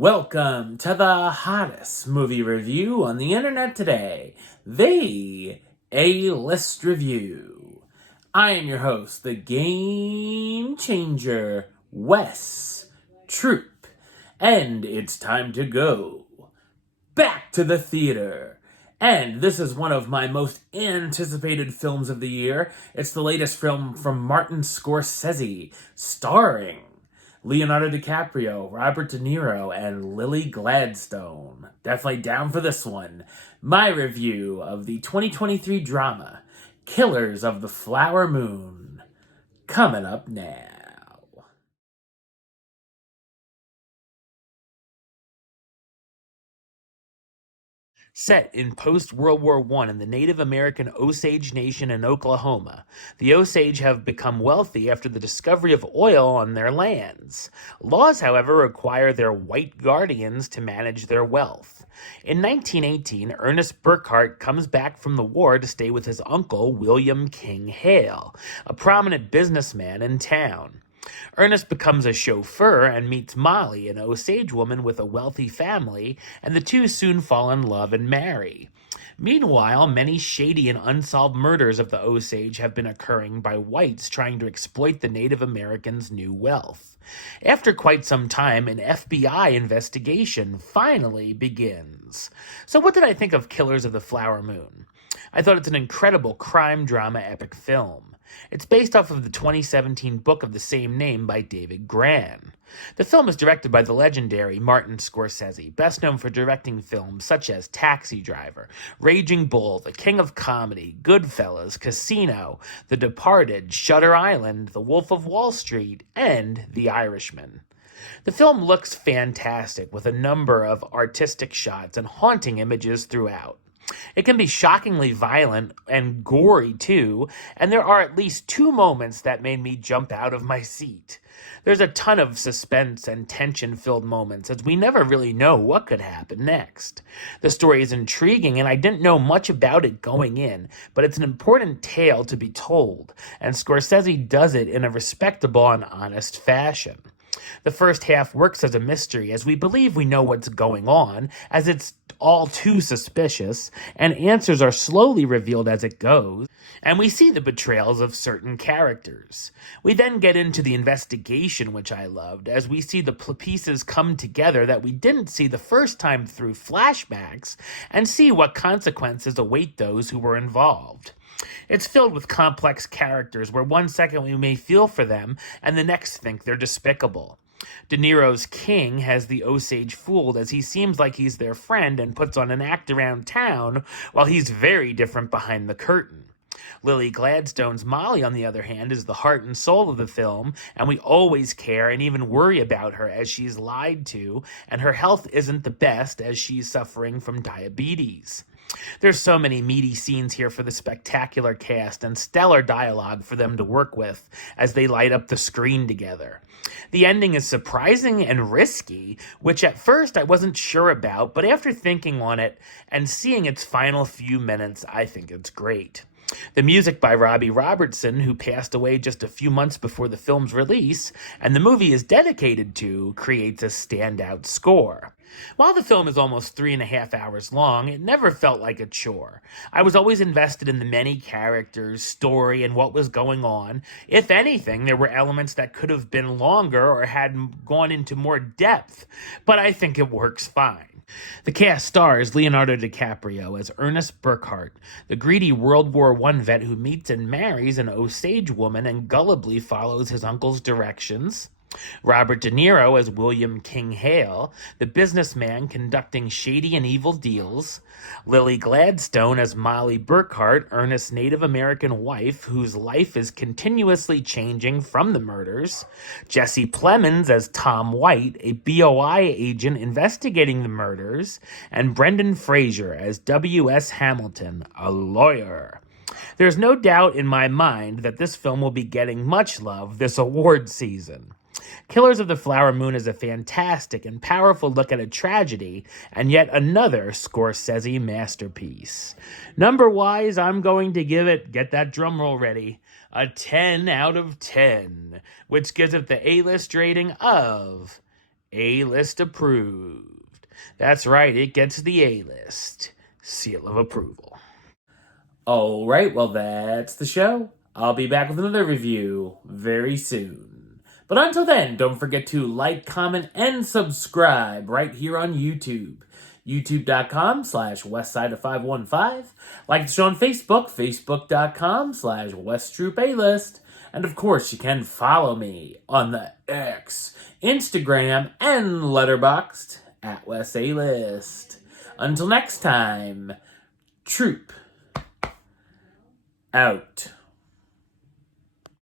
Welcome to the hottest movie review on the internet today, the A-List Review. I am your host, the Game Changer, Wes Troop, and it's time to go back to the theater. And this is one of my most anticipated films of the year. It's the latest film from Martin Scorsese, starring Leonardo DiCaprio, Robert De Niro, and Lily Gladstone. Definitely down for this one. My review of the 2023 drama, Killers of the Flower Moon, coming up now. Set in post-World War I in the Native American Osage Nation in Oklahoma, the Osage have become wealthy after the discovery of oil on their lands. Laws, however, require their white guardians to manage their wealth. In 1918, Ernest Burkhart comes back from the war to stay with his uncle, William King Hale, a prominent businessman in town. Ernest becomes a chauffeur and meets Molly, an Osage woman with a wealthy family, and the two soon fall in love and marry. Meanwhile, many shady and unsolved murders of the Osage have been occurring by whites trying to exploit the Native Americans' new wealth. After quite some time, an FBI investigation finally begins. So what did I think of Killers of the Flower Moon? I thought it's an incredible crime drama epic film. It's based off of the 2017 book of the same name by David Grann. The film is directed by the legendary Martin Scorsese, best known for directing films such as Taxi Driver, Raging Bull, The King of Comedy, Goodfellas, Casino, The Departed, Shutter Island, The Wolf of Wall Street, and The Irishman. The film looks fantastic with a number of artistic shots and haunting images throughout. It can be shockingly violent and gory too, and there are at least two moments that made me jump out of my seat. There's a ton of suspense and tension-filled moments, as we never really know what could happen next. The story is intriguing, and I didn't know much about it going in, but it's an important tale to be told, and Scorsese does it in a respectable and honest fashion. The first half works as a mystery, as we believe we know what's going on, as it's all too suspicious, and answers are slowly revealed as it goes, and we see the betrayals of certain characters. We then get into the investigation, which I loved, as we see the pieces come together that we didn't see the first time through flashbacks, and see what consequences await those who were involved. It's filled with complex characters where one second we may feel for them and the next think they're despicable. De Niro's King has the Osage fooled, as he seems like he's their friend and puts on an act around town while he's very different behind the curtain. Lily Gladstone's Molly, on the other hand, is the heart and soul of the film, and we always care and even worry about her as she's lied to, and her health isn't the best as she's suffering from diabetes. There's so many meaty scenes here for the spectacular cast and stellar dialogue for them to work with as they light up the screen together. The ending is surprising and risky, which at first I wasn't sure about, but after thinking on it and seeing its final few minutes, I think it's great. The music by Robbie Robertson, who passed away just a few months before the film's release, and the movie is dedicated to, creates a standout score. While the film is almost 3.5 hours long, it never felt like a chore. I was always invested in the many characters, story, and what was going on. If anything, there were elements that could have been longer or had gone into more depth, but I think it works fine. The cast stars Leonardo DiCaprio as Ernest Burkhart, the greedy World War I vet who meets and marries an Osage woman and gullibly follows his uncle's directions. Robert De Niro as William King Hale, the businessman conducting shady and evil deals. Lily Gladstone as Molly Burkhart, Ernest's Native American wife whose life is continuously changing from the murders. Jesse Plemons as Tom White, a BOI agent investigating the murders. And Brendan Fraser as W.S. Hamilton, a lawyer. There's no doubt in my mind that this film will be getting much love this award season. Killers of the Flower Moon is a fantastic and powerful look at a tragedy, and yet another Scorsese masterpiece. Number-wise, I'm going to give it, get that drum roll ready, a 10 out of 10, which gives it the A-list rating of A-list approved. That's right, it gets the A-list seal of approval. Alright, well that's the show. I'll be back with another review very soon. But until then, don't forget to like, comment, and subscribe right here on YouTube. YouTube.com/WestsideOf515. Like the show on Facebook, Facebook.com/WestTroopAlist. And of course, you can follow me on the X, Instagram, and Letterboxd at WesAlist. Until next time, Troop out.